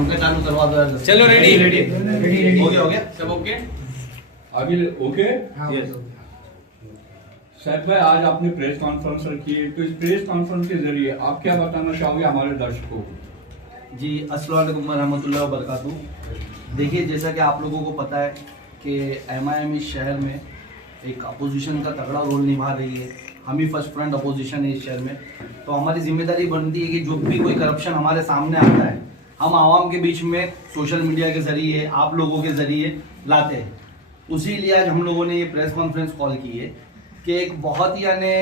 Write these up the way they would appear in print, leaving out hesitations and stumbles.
पंखा चालू करवा दो यार। चलो रेडी हो गया सब ओके। अभी ओके। यस सैफ भाई, आज आपने प्रेस कॉन्फ्रेंस रखी है, तो इस प्रेस कॉन्फ्रेंस के जरिए आप क्या बताना चाहोगे हमारे दर्शकों को? जी, अस्सलाम वालेकुम रहमतुल्लाहि व बरकातहू। देखिए, जैसा कि आप लोगों को पता है कि एमआईएम इस शहर में एक अपोजिशन का तगड़ा रोल निभा रही है। हम ही फर्स्ट फ्रंट अपोजिशन है इस शहर में, तो हमारी जिम्मेदारी बनती है कि जो भी कोई करप्शन हमारे सामने आता है, हम आवाम के बीच में सोशल मीडिया के जरिए, आप लोगों के जरिए लाते हैं। उसी लिए आज हम लोगों ने ये प्रेस कॉन्फ्रेंस कॉल की है कि एक बहुत ही यानी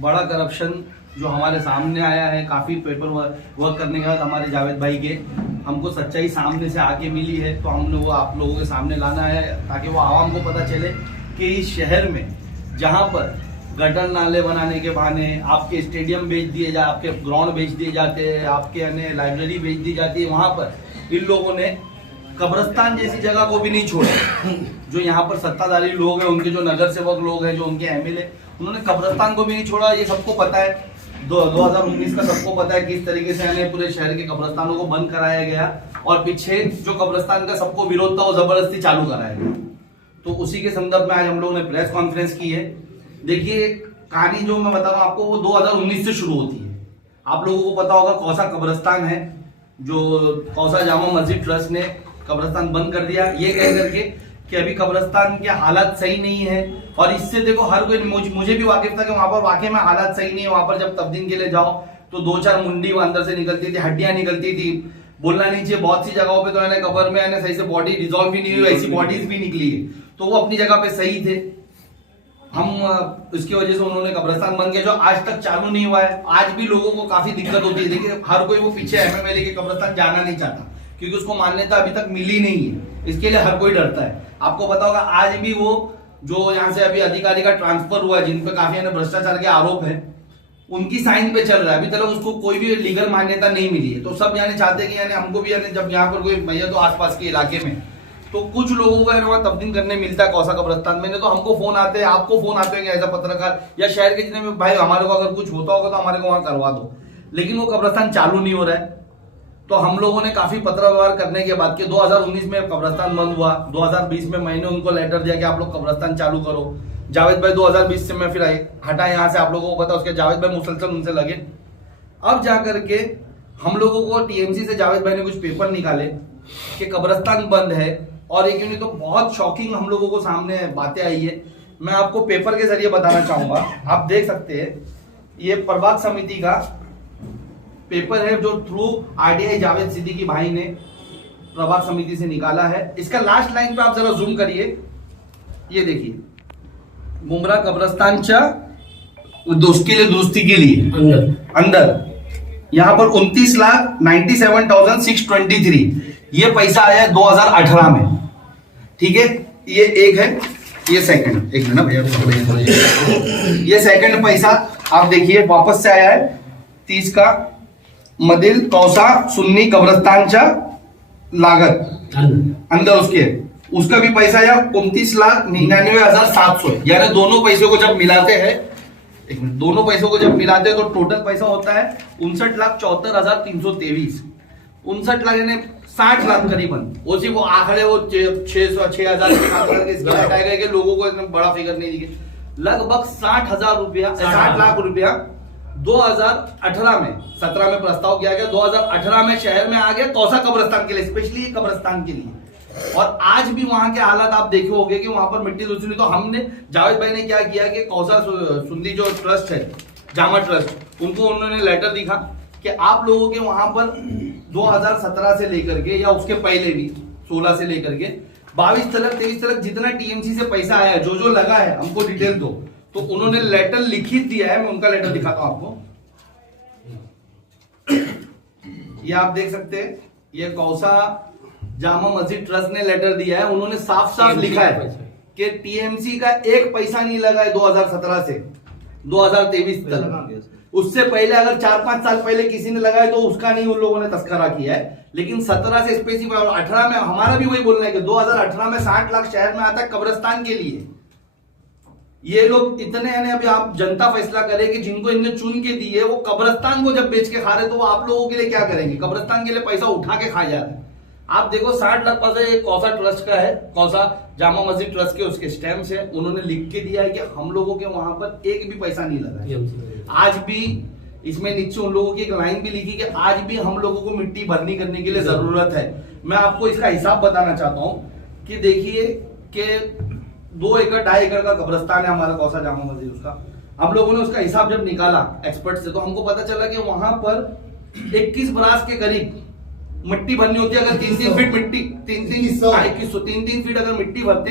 बड़ा करप्शन जो हमारे सामने आया है, काफ़ी पेपर वर्क करने के बाद हमारे जावेद भाई के हमको सच्चाई सामने से आके मिली है, तो हमने वो आप लोगों के सामने लाना है ताकि वो आवाम को पता चले कि इस शहर में जहाँ पर गटर नाले बनाने के बहाने आपके स्टेडियम बेच दिए जा, आपके ग्राउंड बेच दिए जाते हैं, आपके यानी लाइब्रेरी बेच दी जाती है, वहाँ पर इन लोगों ने कब्रिस्तान जैसी जगह को भी नहीं छोड़ा। जो यहाँ पर सत्ताधारी लोग हैं, उनके जो नगर सेवक लोग हैं, जो उनके एमएलए, उन्होंने कब्रिस्तान को भी नहीं छोड़ा। ये सबको पता है, 2019 का सबको पता है किस तरीके से हमें पूरे शहर के कब्रिस्तानों को बंद कराया गया और पीछे जो कब्रिस्तान का सबको विरोध था वो जबरदस्ती चालू कराया गया। तो उसी के संदर्भ में आज हम लोगों ने प्रेस कॉन्फ्रेंस की है। देखिए, कहानी जो मैं बता रहा हूँ आपको, वो 2019 से शुरू होती है। आप लोगों को पता होगा कौसा कब्रिस्तान है, जो कौसा जामा मस्जिद ट्रस्ट ने कब्रिस्तान बंद कर दिया ये कह करके कि अभी कब्रिस्तान के हालात सही नहीं है। और इससे देखो, हर कोई मुझे भी वाकिफ था कि वहां पर वाकई में हालात सही नहीं है। वहां पर जब तब्दील के लिए जाओ तो 2-4 मुंडी अंदर से निकलती थी, हड्डियां निकलती थी, बोलना नहीं चाहिए। बहुत सी जगहों पे तो मैंने कब्र में सही से बॉडी डिजोल्व भी नहीं हुई, ऐसी बॉडीज भी निकली है। तो वो अपनी जगह पे सही थे। हम इसकी वजह से उन्होंने कब्रिस्तान बंद किया, जो आज तक चालू नहीं हुआ है। आज भी लोगों को काफी दिक्कत होती है। देखिए, हर कोई वो पीछे एमएमएलए के कब्रिस्तान जाना नहीं चाहता क्योंकि उसको मान्यता अभी तक मिली नहीं है। इसके लिए हर कोई डरता है। आपको पता होगा, आज भी वो जो यहाँ से अभी अधिकारी का ट्रांसफर हुआ, जिन पे काफी भ्रष्टाचार के आरोप है, उनकी साइन पे चल रहा है। अभी तक उसको कोई भी लीगल मान्यता नहीं मिली है। तो सब चाहते हैं कि हमको भी जब यहाँ पर कोई भैया तो आसपास के इलाके में तो कुछ लोगों का वहाँ तब्दील करने मिलता है कौसा कब्रिस्तान में। तो हमको फोन आते हैं, आपको फोन आते हैं, ऐसा पत्रकार या शहर के जितने भी भाई, हमारे को अगर कुछ होता होगा तो हमारे को वहां करवा दो। लेकिन वो कब्रिस्तान चालू नहीं हो रहा है। तो हम लोगों ने काफी पत्र व्यवहार करने के बाद 2019 में कब्रिस्तान बंद हुआ, 2020 में मैंने उनको लेटर दिया कि आप लोग कब्रिस्तान चालू करो। जावेद भाई 2020 से मैं फिर हटा यहाँ से, आप लोगों को पता, उसके जावेद भाई मुसलसल उनसे लगे। अब जाकर के हम लोगों को टीएमसी से जावेद भाई ने कुछ पेपर निकाले कि कब्रिस्तान बंद है। और एक यूनिट तो बहुत शॉकिंग हम लोगों को सामने बातें आई है। मैं आपको पेपर के जरिए बताना चाहूंगा, आप देख सकते हैं। ये प्रभाग समिति का पेपर है जो थ्रू आरटीआई जावेद सिद्दीकी भाई ने प्रभाग समिति से निकाला है। इसका लास्ट लाइन पे आप जरा जूम करिए, ये देखिए, मुमरा कब्रिस्तानच्या दोस्ती के लिए दुरुस्ती के लिए अंदर यहाँ पर 29,97,623 ये पैसा आया है 2018 में। ठीक है, ये एक है, ये सेकंड, एक मिनट भैया, ये सेकंड पैसा आप देखिए वापस से आया है 30 का मदिल कौसा सुन्नी कब्रिस्तानच्या लागत अंदर उसका भी पैसा आया 29,99,700। यानी दोनों पैसों को जब मिलाते हैं, एक मिनट, दोनों पैसों को जब मिलाते हैं तो टोटल पैसा होता है 59,74,323। 59 लाख यानी 60 लाख करीबन। उसी वो आंकड़े वो 6,000 के लोगों को इतना बड़ा फिगर नहीं दिखे। लगभग 60,000 रुपया, 60 लाख रुपया 2018 में, 17 में प्रस्ताव किया गया, 2018 में शहर में आ गया कौसा कब्रिस्तान के लिए, स्पेशली कब्रिस्तान के लिए। और आज भी वहां के हालात आप देखे होंगे कि वहां पर मिट्टी दूसरी। तो हमने, जावेद भाई ने क्या किया कि कौसा सुन्नी जो ट्रस्ट है, जामा ट्रस्ट, उनको उन्होंने लेटर दिखा कि आप लोगों के वहां पर 2017 से लेकर के या उसके पहले भी 16 से लेकर के 22 तक 23 तक जितना टीएमसी से पैसा आया है, जो लगा है, हमको डिटेल दो। तो उन्होंने लेटर लिखित दिया है, मैं उनका लेटर दिखाता हूं आपको। ये आप देख सकते हैं, ये कौसा जामा मस्जिद ट्रस्ट ने लेटर दिया है। उन्होंने साफ साफ लिखा है कि टीएमसी का एक पैसा नहीं लगा है 2017 से 2023 तक। उससे पहले अगर 4-5 साल पहले किसी ने लगाया तो उसका नहीं उन लोगों ने तस्करा किया है। लेकिन 17 से स्पेसिफिक और 18 में हमारा भी वही बोलना है कि 2018 में 60 लाख शहर में आता है कब्रिस्तान के लिए। ये लोग इतने यानी अभी आप जनता फैसला करे कि जिनको इनने चुन के दी है वो कब्रिस्तान को जब बेच के खा रहे तो वो आप लोगों के लिए क्या करेंगे? कब्रिस्तान के लिए पैसा उठा के खा जा रहे हैं। आप देखो 60 लाख पैसा ये कौसा ट्रस्ट का है, कौसा जामा मस्जिद ट्रस्ट के उसके स्टैम्प्स है, उन्होंने लिख के दिया है कि हम लोगों के वहां पर एक भी पैसा नहीं लगा है। आज भी इसमें नीचे उन लोगों की एक लाइन भी लिखी कि आज भी हम लोगों को मिट्टी भरनी करने के लिए जरूरत है। मैं आपको इसका हिसाब बताना चाहता हूँ कि देखिए कि 2 एकड़ 2.5 एकड़ का कब्रिस्तान है हमारा कौसा जामा मस्जिद, उसका हम लोगों ने उसका हिसाब जब निकाला एक्सपर्ट से तो हमको पता चला कि वहां पर 21 बरास के करीब मिट्टी भरनी होती है। अगर 3-3 फीट मिट्टी 3-3 फीट अगर मिट्टी भरते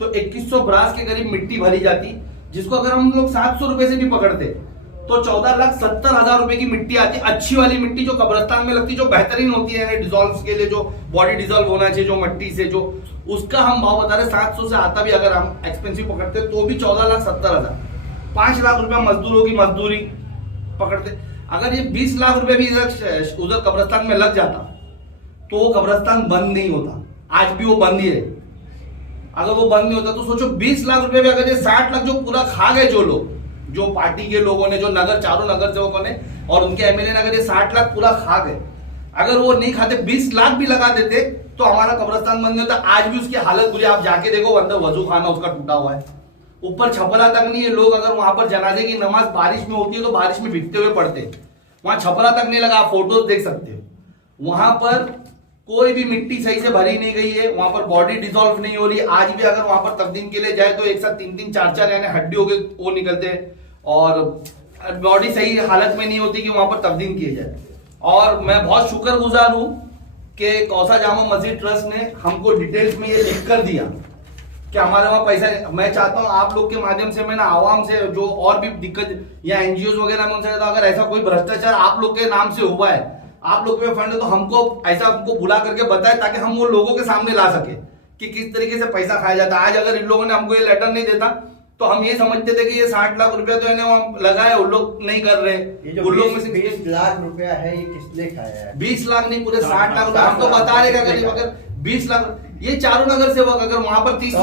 तो 2100 बरास के करीब मिट्टी भरी जाती, जिसको अगर हम लोग 700 रुपए से भी पकड़ते तो 14,70,000 रुपए की मिट्टी आती, अच्छी वाली मिट्टी जो कब्रिस्तान में लगती, जो बेहतरीन होती है डिजॉल्व के लिए, जो बॉडी डिजॉल्व होना चाहिए जो मिट्टी से, जो उसका हम भाव बता रहे 700 से आता भी अगर हम एक्सपेंसिव पकड़ते तो भी 14,70,000, 5 लाख रुपया मजदूरों की मजदूरी पकड़ते। अगर ये 20 लाख रुपए भी उधर कब्रिस्तान में लग जाता तो वो कब्रिस्तान बंद नहीं होता, आज भी वो बंद ही है। अगर वो बंद नहीं होता तो सोचो 20 लाख रुपए भी अगर ये 60 लाख जो पूरा खा गए जो लोग, जो पार्टी के लोगों ने, जो नगर चारों नगर सेवकों ने और उनके एमएलए ने, अगर ये 60 लाख पूरा खा गए, अगर वो नहीं खाते 20 लाख भी लगा देते तो हमारा कब्रिस्तान बंद नहीं होता। आज भी उसकी हालत बुरी, आप जाके देखो अंदर वजू खाना उसका टूटा हुआ है, ऊपर छपरा तक नहीं है। लोग अगर वहां पर जनाजे की नमाज बारिश में होती है तो बारिश में भीगते हुए पढ़ते, वहां छपरा तक नहीं लगा, आप फोटोज देख सकते हो। वहां पर कोई भी मिट्टी सही से भरी नहीं गई है, वहां पर बॉडी डिसॉल्व नहीं हो रही। आज भी अगर वहां पर तकदीम के लिए जाए तो एक साथ 3-3 4-4 यानी हड्डी हो गए वो निकलते हैं और बॉडी सही हालत में नहीं होती कि वहां पर तब्दील किए जाए। और मैं बहुत शुक्रगुजार हूं कि कौसा जामा मस्जिद ट्रस्ट ने हमको डिटेल्स में ये लिख कर दिया कि हमारे वहां पैसा। मैं चाहता हूं आप लोग के माध्यम से, मैं ना आवाम से जो और भी दिक्कत या एनजीओ वगैरह में उनसे कहता हूं, अगर ऐसा कोई भ्रष्टाचार आप लोग के नाम से हुआ है, आप लोग के फंड है, तो हमको ऐसा हमको बुला करके बताए ताकि हम वो लोगों के सामने ला सके कि किस तरीके से पैसा खाया जाता है। आज अगर इन लोगों ने हमको ये लेटर नहीं देता तो हम ये समझते थे कि ये 60 लाख रुपया तो इन्हें लगाए, उन लोग नहीं कर रहे। उन लोग में से 20 लाख रुपया है, ये किसने खाया है? 20 लाख नहीं, पूरे 60 लाख रुपया। हम तो बता रहे करीब अगर 20 लाख, ये चारों नगर सेवक अगर वहां पर 30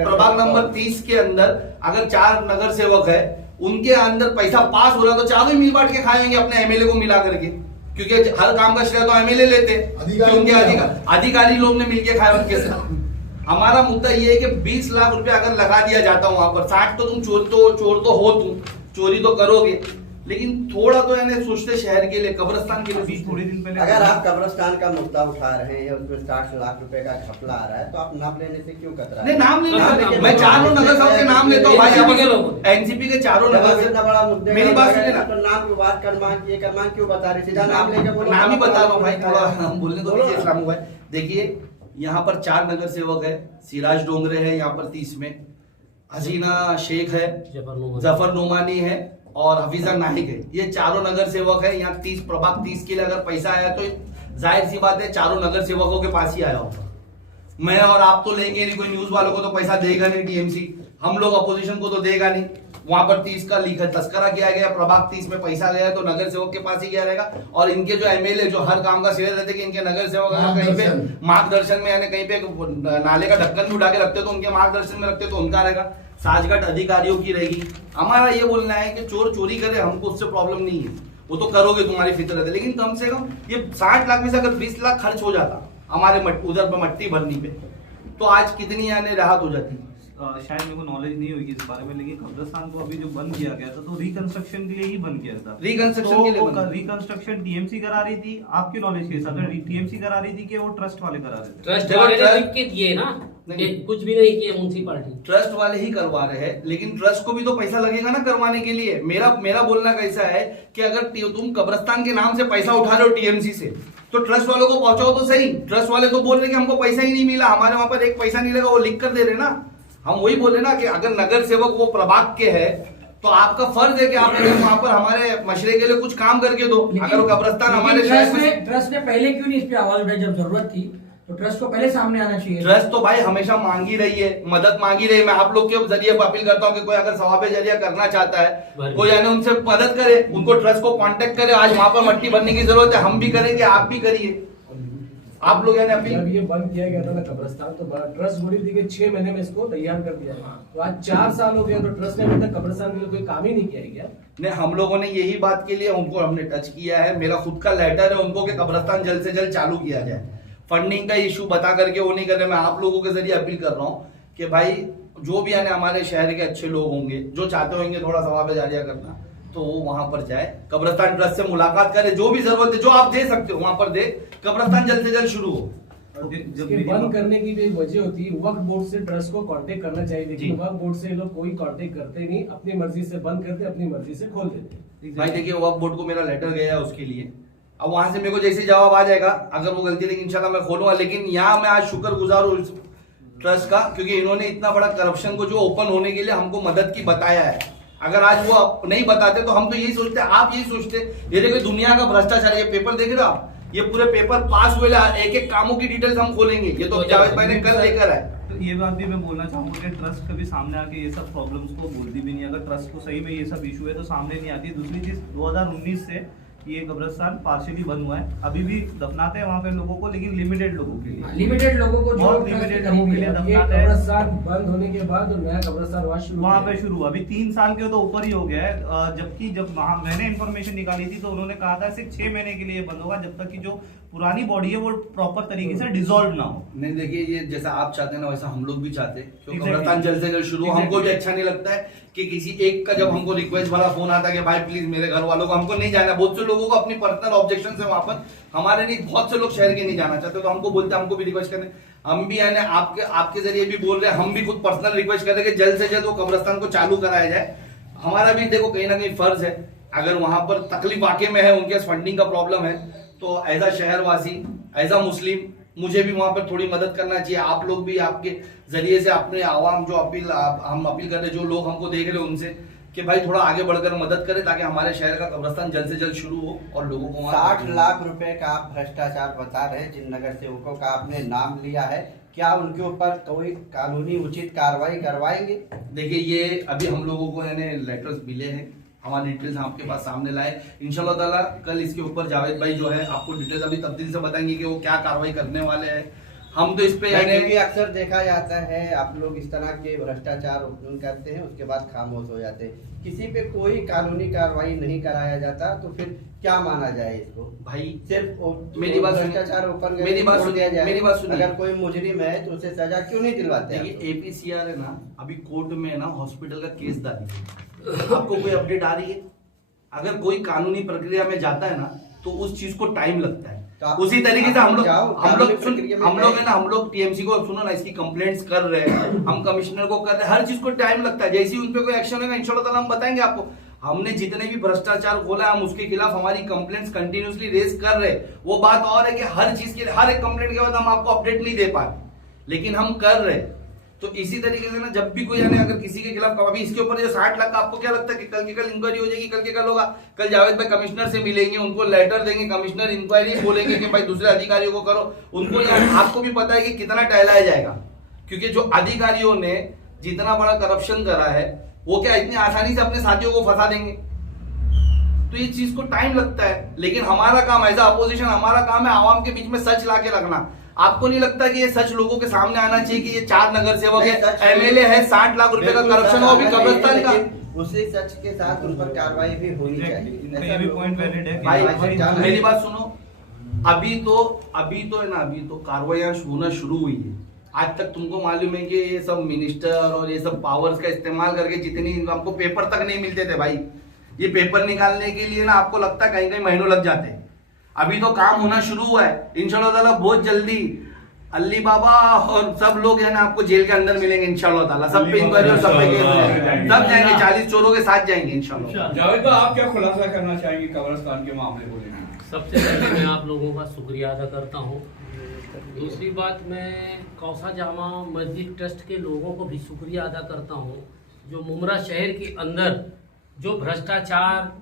प्रभाग नंबर 30 के अंदर अगर 4 नगर सेवक है, उनके अंदर पैसा पास हो रहा तो चारों ही मिल बांट के खाएंगे अपने एमएलए को मिला करके, क्योंकि हर काम का श्रेय तो एमएलए लेते, उनके अधिकारी लोग ने मिलके खाया उनके साथ। हमारा मुद्दा ये है कि 20 लाख रुपया अगर लगा दिया जाता वहां पर, 60 तो तुम चोर तो हो, तुम चोरी तो करोगे, लेकिन थोड़ा तो यानी सोचते शहर के लिए, कब्रिस्तान के लिए। 20 दिन पहले अगर आप कब्रिस्तान का मुद्दा उठा रहे हैं, उसमें 60 लाख रुपए का घपला आ रहा है, तो आप नाम लेने से क्यों कतरा? नहीं, नाम नहीं, मैं चारों नगर सेवक के नाम लेता हूँ भाई, एनसीपी के चारों नगर। इतना बड़ा मुद्दे मेरी बात सुनिए ना, तो नाम की बात करमान क्यों बता रहे? सीधा नाम लेकर बोलो। नाम ही बता रहा हूँ भाई, थोड़ा हम बोलने तो दीजिए इस्लाम भाई। देखिए यहाँ पर 4 नगर सेवक है, सिराज डोंगरे है यहाँ पर 30 में, हसीना शेख है, जफर नोमानी है और हफीजा नाहिक है। ये चारों नगर सेवक है यहाँ 30 प्रभाग 30 के लिए अगर पैसा आया तो जाहिर सी बात है चारों नगर सेवकों के पास ही आया होगा। मैं और आप तो लेंगे नहीं, कोई न्यूज वालों को तो पैसा देगा नहीं टीएमसी, हम लोग अपोजिशन को तो देगा नहीं। वहां पर 30 का लिखा तस्करा किया गया, प्रभाग 30 में पैसा गया तो नगर सेवक के पास ही गया रहेगा। और इनके जो एमएलए जो हर काम का श्रेय रहते कि इनके नगर सेवक कहीं पे मार्गदर्शन में यानी कहीं पे नाले का ढक्कन भी उठा के रखते तो उनके मार्गदर्शन में रखते तो उनका रहेगा, साजगट अधिकारियों की रहेगी। हमारा ये बोलना है कि चोर चोरी करे, हमको उससे प्रॉब्लम नहीं है, वो तो करोगे, तुम्हारी फितरत है, लेकिन कम से कम ये 60 लाख में से अगर 20 लाख खर्च हो जाता हमारे उधर पर मट्टी भरनी पे तो आज कितनी यानी राहत हो जाती। शायद मेरे को नॉलेज नहीं होगी इस बारे में, लेकिन कब्रिस्तान को अभी जो बंद किया गया था तो रिकंस्ट्रक्शन के लिए ही बंद किया था। रिकंस्ट्रक्शन के लिए रिकंस्ट्रक्शन टीएमसी करा रही थी, आपकी नॉलेज के हिसाब से टीएमसी करा रही थी कि वो ट्रस्ट वाले करा रहे थे? ट्रस्ट वाले ने लिख के दिए ना, कुछ भी नहीं किया म्युनिसिपैलिटी, ट्रस्ट वाले ही करवा रहे हैं, लेकिन ट्रस्ट को भी तो पैसा लगेगा ना करवाने के लिए। मेरा बोलना कैसा है कि अगर तुम कब्रिस्तान के नाम से पैसा उठा रहे हो टीएमसी से तो ट्रस्ट वालों को पहुंचाओ तो सही। ट्रस्ट वाले तो बोल रहे कि हमको पैसा ही नहीं मिला, हमारे वहां पर एक पैसा नहीं लगा, वो लिख कर दे रहे ना। हम वही बोले ना कि अगर नगर सेवक वो प्रभाग के है तो आपका फर्ज है कि आप वहां पर हमारे मशरे के लिए कुछ काम करके दो। अगर वो कब्रिस्तान हमारे ट्रस्ट ने पहले क्यों नहीं इस पे आवाज उठाई जब जरूरत थी? तो ट्रस्ट को पहले सामने आना चाहिए। ट्रस्ट तो भाई हमेशा मांगी रही है, मदद मांगी रही है। मैं आप लोग के जरिए अपील करता हूँ कि कोई अगर सवाब जरिया करना चाहता है, कोई यानी उनसे मदद करे, उनको ट्रस्ट को कांटेक्ट करे। आज वहां पर मट्टी भरने की जरूरत है, हम भी करेंगे, आप भी करिए। आप लोग यानी जब अभी ये बंद किया गया था ना कब्रिस्तान, तो ट्रस्ट बोली थी कि 6 महीने में इसको तैयार कर दिया है। तो आज 4 साल हो गए, तो ट्रस्ट ने अभी तक कब्रिस्तान के लिए कोई काम ही नहीं किया है क्या? नहीं, हम लोगों ने यही बात के लिए उनको हमने टच किया है। मेरा खुद का लेटर है उनको कि कब्रिस्तान जल्द से जल्द चालू किया जाए। फंडिंग का इशू बता करके वो नहीं कर रहे। मैं आप लोगों के जरिए अपील कर रहा हूँ कि भाई जो भी यानी हमारे शहर के अच्छे लोग होंगे जो चाहते होंगे थोड़ा सवाब जारिया करना, तो वो वहां पर जाए, कब्रिस्तान ट्रस्ट से मुलाकात करे, जो भी जरूरत है जो आप दे सकते हो वहां पर दे, कब्रिस्तान जल्द से जल्द शुरू हो। इसके बंद करने की भी एक वजह होती है, वक्फ बोर्ड से ट्रस्ट को कांटेक्ट करना चाहिए, लेकिन वक्फ बोर्ड से लोग कोई कांटेक्ट करते नहीं, अपनी मर्जी से बंद करते, अपनी मर्जी से खोल देते। भाई देखिए, वक्फ बोर्ड को मेरा लेटर गया है उसके लिए, अब वहां से मेरे को जैसे जवाब आ जाएगा, अगर वो गलती लेकिन इंशाल्लाह मैं खोलूंगा। लेकिन यहाँ मैं आज शुक्रगुजार हूँ ट्रस्ट का, क्योंकि इन्होंने इतना बड़ा करप्शन को जो ओपन होने के लिए हमको मदद की बताया है। अगर आज वो नहीं बताते तो हम तो यही सोचते, आप यही सोचते, ये देखो दुनिया का भ्रष्टाचार, ये पेपर देख रहे हो आप, ये पूरे पेपर पास हुए एक एक कामों की डिटेल्स हम खोलेंगे। ये तो जावेद भाई ने कल लेकर आए। तो ये बात भी मैं बोलना चाहूंगा कि ट्रस्ट कभी सामने आके ये सब प्रॉब्लम्स को बोलती भी नहीं। अगर ट्रस्ट को सही में ये सब इशू है तो सामने नहीं आती। दूसरी चीज 2019 से ये कब्रिस्तान पार्शियली बंद हुआ है, अभी भी दफनाते हैं वहाँ पे लोगों को, लेकिन लिमिटेड लोगों के लिए, लिमिटेड लोगों को, बहुत लिमिटेड लोगों के लिए ये दफनाते हैं। कब्रिस्तान बंद होने के बाद नया कब्रिस्तान वहाँ पे शुरू हुआ, अभी 3 साल के तो ऊपर ही हो गया है। जबकि जब वहाँ मैंने इन्फॉर्मेशन निकाली थी तो उन्होंने कहा था सिर्फ 6 महीने के लिए बंद होगा, जब तक कि जो पुरानी बॉडी है वो प्रॉपर तरीके से डिसॉल्व ना हो। नहीं देखिए, ये जैसा आप चाहते हैं ना वैसा हम लोग भी चाहते हैं, क्योंकि Exactly. कब्रिस्तान जल्द से जल्द शुरू हो। हमको भी अच्छा नहीं लगता है कि किसी एक का जब हमको रिक्वेस्ट वाला फोन आता है कि भाई प्लीज मेरे घर वालों को, हमको नहीं जाना। बहुत से लोगों को अपनी पर्सनल ऑब्जेक्शन है वहां पर, हमारे नहीं, बहुत से लोग शहर के नहीं जाना चाहते, तो हमको बोलते हैं, हमको भी रिक्वेस्ट करने, हम भी यानी आपके जरिए भी बोल रहे हैं, हम भी खुद पर्सनल रिक्वेस्ट कर रहे हैं कि जल्द से जल्द वो कब्रिस्तान को चालू कराया जाए। हमारा भी देखो कहीं ना कहीं फर्ज है, अगर वहां पर तकलीफ वाकई में है, उनके फंडिंग का प्रॉब्लम है, तो एज अ शहरवासी, एज अ मुस्लिम, मुझे भी वहां पर थोड़ी मदद करना चाहिए। आप लोग भी आपके जरिए से अपने आवाम जो हम अपील कर रहे हैं, जो लोग हमको देख रहे हैं उनसे, कि भाई थोड़ा आगे बढ़कर मदद करें ताकि हमारे शहर का कब्रिस्तान जल्द से जल्द शुरू हो और लोगों को 60 लाख रुपए का आप भ्रष्टाचार बता रहे हैं, जिन नगर सेवकों का आपने नाम लिया है, क्या उनके ऊपर कोई कानूनी उचित कार्रवाई करवाएंगे? देखिए, ये अभी हम लोगों को यानी लेटर्स मिले हैं, हमारी डिटेल्स आपके पास सामने लाए, इंशाल्लाह ताला कल इसके ऊपर जावेद भाई जो है आपको डिटेल्स अभी तफसील से बताएंगे कि वो क्या कार्रवाई करने वाले हैं। हम तो इस पे क्योंकि अक्सर देखा जाता है आप लोग इस तरह के भ्रष्टाचार उत्पन्न करते हैं, उसके बाद खामोश हो जाते हैं, किसी पे कोई कानूनी कार्रवाई नहीं कराया जाता, तो फिर क्या माना जाए इसको? भाई सिर्फ मेरी बात भ्रष्टाचार ओपन मेरी बात सुनिए, मेरी बात सुनिए। अगर कोई मुजरिम है तो उसे सजा क्यों नहीं दिलवाते? देखिए, एपीसीआर है ना, अभी कोर्ट में ना हॉस्पिटल का केस डाली है, आपको कोई अपडेट आ रही है? अगर कोई कानूनी प्रक्रिया में जाता है ना तो उस चीज को टाइम लगता है। तो उसी तरीके से हम लोग है ना, हम लोग टीएमसी को सुनो ना, इसकी कंप्लेंट्स कर रहे हैं, हम कमिश्नर को कर रहे हैं, हर चीज को टाइम लगता है। जैसे ही उन पे कोई एक्शन होगा इंशाल्लाह ताला हम बताएंगे आपको। हमने जितने भी भ्रष्टाचार खोला हम उसके खिलाफ हमारी कंप्लेंट्स कंटिन्यूसली रेज कर रहे हैं। वो बात और है कि हर चीज के हर एक कंप्लेंट के बाद हम आपको अपडेट नहीं दे पाते, लेकिन हम कर रहे हैं। तो इसी तरीके से ना, जब भी कोई यानी अगर किसी के खिलाफ, अभी इसके ऊपर जो 60 लाख का, आपको क्या लगता है कि कल की कल इंक्वायरी हो जाएगी? कल के कल होगा, कल जावेद भाई कमिश्नर से मिलेंगे, उनको लेटर देंगे, कमिश्नर इंक्वायरी बोलेंगे कि भाई दूसरे अधिकारियों को करो, उनको आपको भी पता है कि कितना टहलाया जाएगा, क्योंकि जो अधिकारियों ने जितना बड़ा करप्शन करा है वो क्या इतनी आसानी से अपने साथियों को फंसा देंगे? तो ये चीज को टाइम लगता है, लेकिन हमारा काम एज अपोजिशन, हमारा काम है आवाम के बीच में सच ला के रखना। आपको नहीं लगता कि ये सच लोगों के सामने आना चाहिए कि ये 4 नगर सेवक है, एमएलए है, 60 लाख रुपए का करप्शन हो भी कब्रिस्तान का? उसी सच के साथ उन पर कार्रवाई भी होनी चाहिए। ये भी पॉइंट वैलिड है। भाई मेरी बात सुनो, अभी तो है ना, अभी तो कार्रवाई होना शुरू हुई है। आज तक तुमको मालूम है कि ये सब मिनिस्टर और ये सब पावर्स का इस्तेमाल करके जितनी हमको पेपर तक नहीं मिलते थे भाई, ये पेपर निकालने के लिए ना आपको लगता है कहीं कहीं महीनों लग जाते हैं। अभी तो काम होना शुरू हुआ है, इंशाल्लाह ताला बहुत जल्दी अली बाबा और सब लोग है ना आपको जेल के अंदर मिलेंगे इंशाल्लाह ताला। सब पे इंक्वायरी और सब पे केस, सब जाएंगे, 40 चोरों के साथ जाएंगे इंशाल्लाह। जावेद भाई, आप क्या खुलासा करना चाहेंगे कब्रिस्तान के मामले को लेकर? सबसे पहले मैं आप लोगों का शुक्रिया अदा करता हूँ। दूसरी बात, मैं कौसा जामा मस्जिद ट्रस्ट के लोगों को भी शुक्रिया अदा करता हूँ, जो मुमरा शहर के अंदर जो भ्रष्टाचार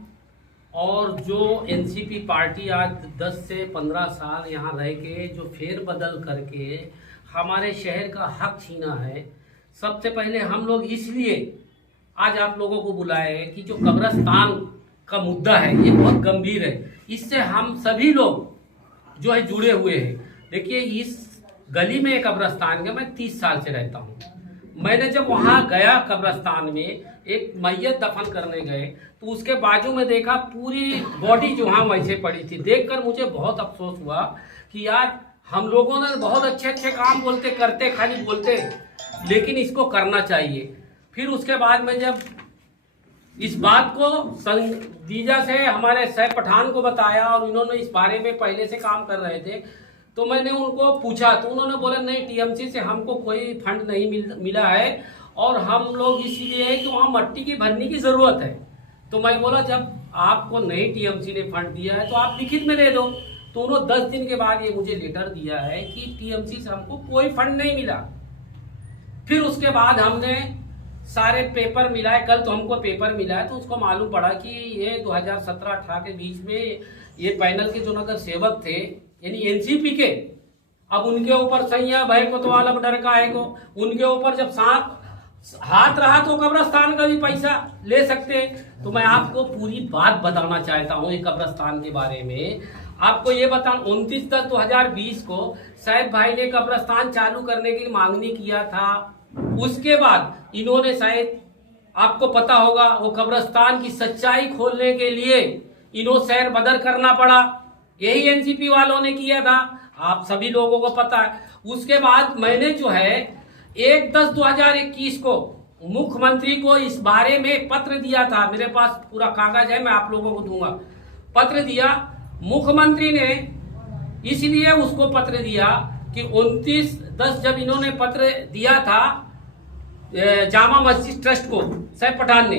और जो एनसीपी पार्टी आज 10 से 15 साल यहाँ रह के जो फेरबदल करके हमारे शहर का हक छीना है। सबसे पहले हम लोग इसलिए आज आप लोगों को बुलाए हैं कि जो कब्रिस्तान का मुद्दा है ये बहुत गंभीर है, इससे हम सभी लोग जो है जुड़े हुए हैं। देखिए, इस गली में एक कब्रस्तान का मैं 30 साल से रहता हूँ। मैंने जब वहाँ गया कब्रस्तान में एक मैयत दफन करने गए तो उसके बाजू में देखा पूरी बॉडी जो वहाँ वैसे पड़ी थी। देखकर मुझे बहुत अफसोस हुआ कि यार हम लोगों ने बहुत अच्छे अच्छे काम बोलते करते, खाली बोलते, लेकिन इसको करना चाहिए। फिर उसके बाद में जब इस बात को संदीजा से हमारे सैफ पठान को बताया और इन्होंने इस बारे में पहले से काम कर रहे थे, तो मैंने उनको पूछा तो उन्होंने बोला नहीं, टीएमसी से हमको कोई फंड नहीं मिला है और हम लोग इसलिए है कि वहाँ मट्टी की भरने की ज़रूरत है। तो मैं बोला जब आपको नहीं टीएमसी ने फंड दिया है तो आप लिखित में दे दो। तो उन्होंने 10 दिन के बाद ये मुझे लेटर दिया है कि टीएमसी से हमको कोई फंड नहीं मिला। फिर उसके बाद हमने सारे पेपर मिलाए, कल तो हमको पेपर मिला है तो उसको मालूम पड़ा कि ये 2017-18 के बीच में ये पैनल के जो नगर सेवक थे यानी एनसीपी के, अब उनके ऊपर सैया भय को तो अलग डर का है को, उनके ऊपर जब सांप हाथ रहा तो कब्रस्तान का भी पैसा ले सकते हैं। तो मैं आपको पूरी बात बताना चाहता हूँ एक कब्रस्तान के बारे में। आपको ये बता 29/10/2020 को सैफ भाई ने कब्रस्तान चालू करने की मांगनी किया था। उसके बाद इन्होंने शायद आपको पता होगा वो कब्रस्तान की सच्चाई खोलने के लिए इन्होंने सैर बदर करना पड़ा, यही एनसीपी वालों ने किया था, आप सभी लोगों को पता है। उसके बाद मैंने जो है 1/10/2021 को मुख्यमंत्री को इस बारे में पत्र दिया था, मेरे पास पूरा कागज है, मैं आप लोगों को दूंगा। पत्र दिया मुख्यमंत्री ने, इसलिए उसको पत्र दिया कि 29/10 जब इन्होंने पत्र दिया था जामा मस्जिद ट्रस्ट को सैफ पठान ने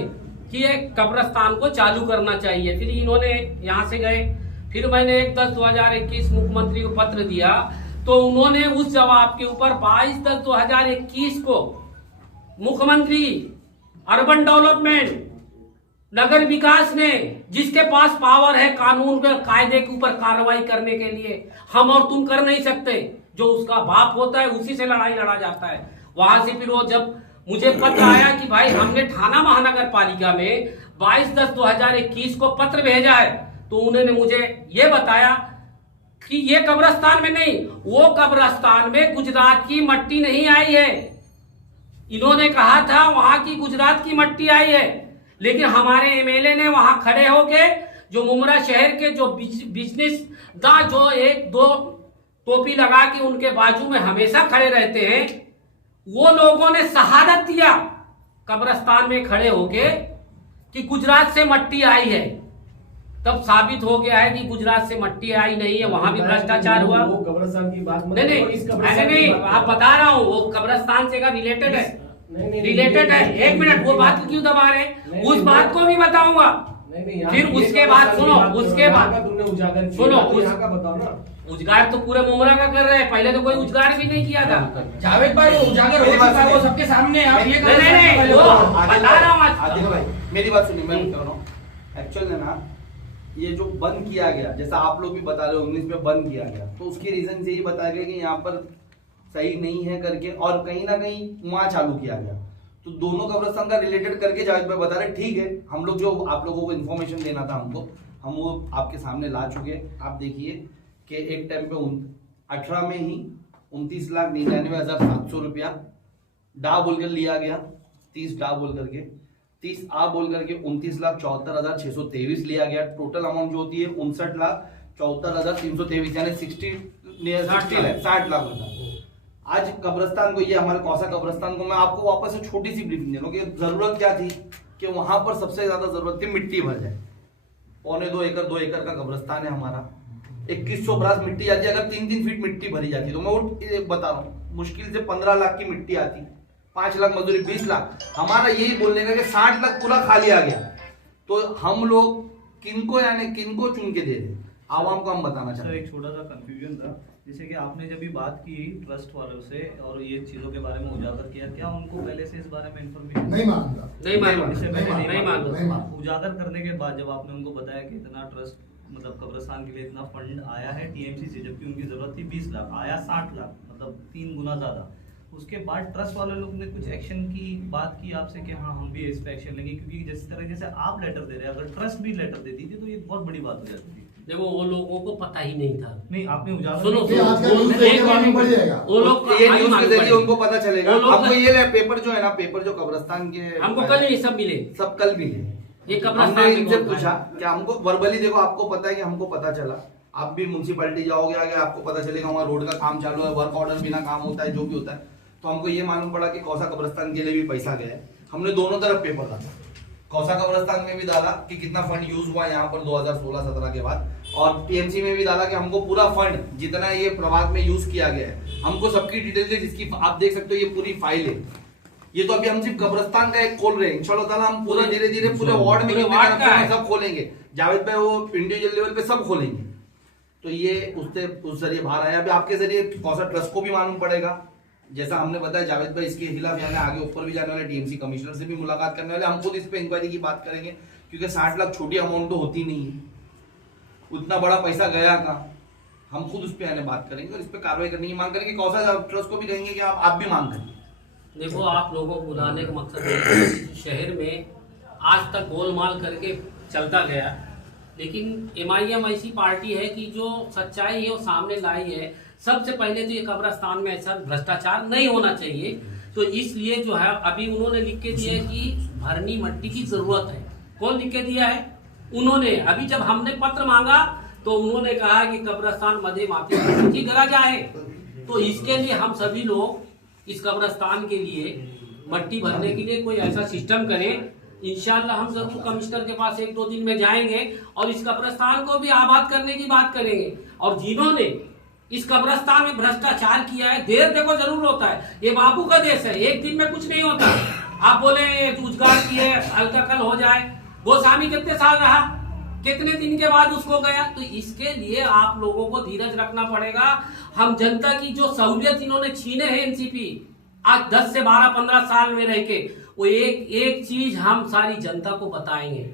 कि ये कब्रस्तान को चालू करना चाहिए। फिर इन्होंने यहाँ से गए, फिर मैंने 1/10/2021 मुख्यमंत्री को पत्र दिया तो उन्होंने उस जवाब के ऊपर 22/10/2021 को मुख्यमंत्री अर्बन डेवलपमेंट नगर विकास ने, जिसके पास पावर है कानून के कायदे के ऊपर कार्रवाई करने के लिए, हम और तुम कर नहीं सकते, जो उसका बाप होता है उसी से लड़ाई लड़ा जाता है। वहां से फिर वो जब मुझे पत्र आया कि भाई हमने थाना महानगर पालिका में 22/10/2021 को पत्र भेजा है, तो उन्होंने मुझे ये बताया कि ये कब्रस्तान में नहीं, वो कब्रस्तान में गुजरात की मट्टी नहीं आई है। इन्होंने कहा था वहां की गुजरात की मट्टी आई है, लेकिन हमारे एमएलए ने वहां खड़े होके जो मुमरा शहर के जो बिजनेस दा जो 1-2 टोपी लगा के उनके बाजू में हमेशा खड़े रहते हैं, वो लोगों ने शहादत दिया कब्रस्तान में खड़े होके कि गुजरात से मट्टी आई है। तब साबित हो गया है कि गुजरात से मट्टी आई नहीं है, वहां भी भ्रष्टाचार हुआ। वो कब्रस्तान की बात नहीं, ऐसे नहीं, आप बता रहा हूँ वो कब्रस्तान से का रिलेटेड है, रिलेटेड है। 1 मिनट, वो बात क्यों दबा रहे, उस बात को भी बताऊंगा। फिर उसके बाद सुनो, उसके बाद तुमने उजागर किया, सुनो, यहाँ का बताओ ना। उजगार तो पूरे मुमरा का कर रहे हैं, पहले तो कोई उजगार भी नहीं किया था। जावेद भाई वो उजागर हो चुका है, वो सबके सामने आप ये नहीं, वो बता रहा हूँ आदिल भाई मेरी बात सुनिए, मैं बता रहा हूँ। एक्चुअल में ना ये जो बंद किया गया, जैसा आप लोग भी बता रहे हो 19 में बंद किया गया, तो उसकी रीजन यही बताया गया कि यहाँ पर सही नहीं है करके, और कहीं ना कहीं वहाँ चालू किया गया। तो दोनों कब्रस्तान का रिलेटेड करके जावेद भाई बता रहे, ठीक है, हम लोग जो आप लोगों को इन्फॉर्मेशन देना था हमको, हम वो आपके सामने ला चुके। आप देखिए कि एक टाइम पे 18 में ही 29,99,700 रुपया डा बोलकर लिया गया, 30 डा बोल करके, 30 आ बोल करके 29,74,623 लिया गया। टोटल अमाउंट जो होती है 59,74,323 यानी 60 लाख रुपया। आज कब्रस्तान को, ये हमारे कौसा कब्रस्तान को मैं आपको वापस से छोटी सी ब्रीफिंग दे रहा हूँ कि जरूरत क्या थी कि वहां पर सबसे ज्यादा जरूरत थी मिट्टी भर जाए। 2 एकड़ का कब्रस्तान है हमारा, 2100 ब्रास मिट्टी जाती है। अगर 3-3 फीट मिट्टी भरी जाती तो मैं वो बता रहा हूँ मुश्किल से 15 लाख की मिट्टी आती, 5 लाख मजदूरी, 20 लाख। हमारा यही बोलने का कि 60 लाख पूरा खाली आ गया। तो हम लोग किनको यानी किनको चुन के दे रहे, आवाम को हम बताना चाहते हैं। एक छोटा सा कंफ्यूजन था, जैसे कि आपने जब भी बात की ट्रस्ट वालों से और ये चीजों के बारे में उजागर किया, क्या उनको पहले से इस बारे में इन्फॉर्मेशन नहीं मानता, नहीं मानता। उजागर करने के बाद जब आपने उनको बताया कि इतना ट्रस्ट मतलब कब्रस्तान के लिए इतना फंड आया है टीएमसी से, जबकि उनकी जरूरत थी 20 लाख, आया 60 लाख, मतलब 3 गुना ज्यादा। उसके बाद ट्रस्ट वाले लोग ने कुछ एक्शन की बात की आपसे कि हाँ हम भी इस पे एक्शन लेंगे, क्योंकि जिस तरह जैसे आप लेटर दे रहे हैं, अगर ट्रस्ट भी लेटर देती थी तो ये बहुत बड़ी बात हो जाती थी। देखो वो लोगों को पता ही नहीं था। नहीं आपने उजाला सुनो ये आज का न्यूज़ देख के मालूम पड़ जाएगा। वो लोग ये न्यूज़ के जरिए उनको पता चलेगा। वो लोग- हमको ये पेपर जो है ना, पेपर जो कब्रिस्तान के हमको कल ये सब मिले, सब कल मिले। ये हमने कब्रिस्तान के इनसे कौन था? पूछा कि हमको वर्बली, देखो आपको पता है कि हमको पता चला, आप भी म्यूनसिपैलिटी जाओगे आगे आपको पता चलेगा वहाँ रोड का काम चालू है, वर्क ऑर्डर बिना काम होता है, जो भी होता है। तो हमको ये मालूम पड़ा कि कौसा कब्रिस्तान के लिए भी पैसा गया है। हमने दोनों तरफ पेपर डाला, कौसा कब्रिस्तान में भी डाला कि कितना फंड यूज हुआ यहाँ पर 2016-17 के बाद, और टीएमसी में भी डाला कि हमको पूरा फंड जितना ये प्रभाग में यूज किया गया है हमको सबकी डिटेल है, जिसकी आप देख सकते हो ये पूरी फाइल है। ये तो अभी हम सिर्फ कब्रिस्तान का एक खोल रहे हैं, इंशाल्लाह ताला हम पूरा धीरे धीरे पूरे वार्ड में पूरे कितने वार्ड का काम है। सब खोलेंगे। जावेद भाई वो इंडिविजुअल लेवल पे सब खोलेंगे। तो ये उस जरिए बाहर आया। अभी आपके जरिए कौसा ट्रस्ट को भी मालूम पड़ेगा, जैसा हमने बताया जावेद भाई इसके खिलाफ यानी आगे ऊपर भी जाने वाले, टीएमसी कमिश्नर से भी मुलाकात करने वाले। हम खुद इस पे इंक्वायरी की बात करेंगे, क्योंकि 60 लाख छोटी अमाउंट तो होती नहीं है, उतना बड़ा पैसा गया था। हम खुद उस पे आने बात करेंगे और इस पे कार्रवाई करने की मांग करेंगे। कौसा ट्रस्ट को भी कहेंगे कि आप भी मांग करें। देखो आप लोगों को बुलाने का मकसद है कि शहर में आज तक गोलमाल करके चलता गया, लेकिन MIM ऐसी पार्टी है कि जो सच्चाई है वो सामने लाई है। सबसे पहले तो ये कब्रिस्तान में ऐसा भ्रष्टाचार नहीं होना चाहिए, तो इसलिए जो है अभी उन्होंने लिख के दिया है कि भरनी मट्टी की जरूरत है। कौन लिख के दिया है? उन्होंने। अभी जब हमने पत्र मांगा तो उन्होंने कहा कि कब्रिस्तान मध्य माफी करा जाए। तो इसके लिए हम सभी लोग इस कब्रिस्तान के लिए मट्टी भरने के लिए कोई ऐसा सिस्टम करें। इंशाल्लाह हम जरूर कमिश्नर के पास 1-2 दिन में जाएंगे और इस कब्रिस्तान को भी आबाद करने की बात करेंगे। और जिन्होंने इस कब्रिस्तान में भ्रष्टाचार किया है, देर देखो जरूर होता है, ये बापू का देश है, एक दिन में कुछ नहीं होता। आप बोले रोजगार किए हल्का कल हो जाए, गोस्वामी कितने साल रहा, कितने दिन के बाद उसको गया। तो इसके लिए आप लोगों को धीरज रखना पड़ेगा। हम जनता की जो सहूलियत इन्होंने छीने हैं एनसीपी आज 10 से 12-15 साल में रह के, वो एक एक चीज हम सारी जनता को बताएंगे।